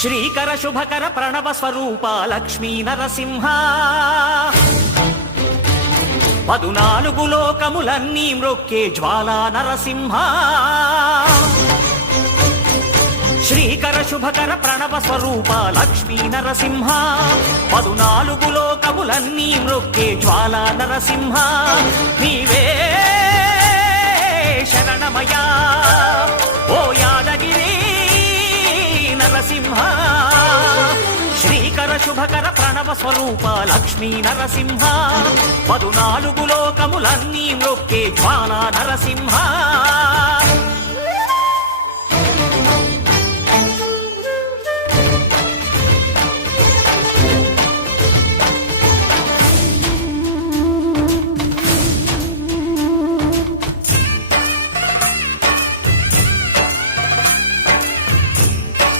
శ్రీకర శుభకర ప్రణవ స్వరూప లక్ష్మీ నరసింహ 14 లోకములన్నీ మ్రొక్కే జ్వాలా నరసింహ శ్రీకర శుభకర ప్రణవ స్వరూప లక్ష్మీ నరసింహ 14 లోకములన్నీ మ్రొక్కే జ్వాలా నరసింహ నీవే శరణమయా ఓ యాదగిరి నరసింహ శ్రీకర శుభకర ప్రణవ స్వరూప లక్ష్మీ నరసింహ 14 లోకములన్నీ మ్రొక్కే జ్వాలా నరసింహ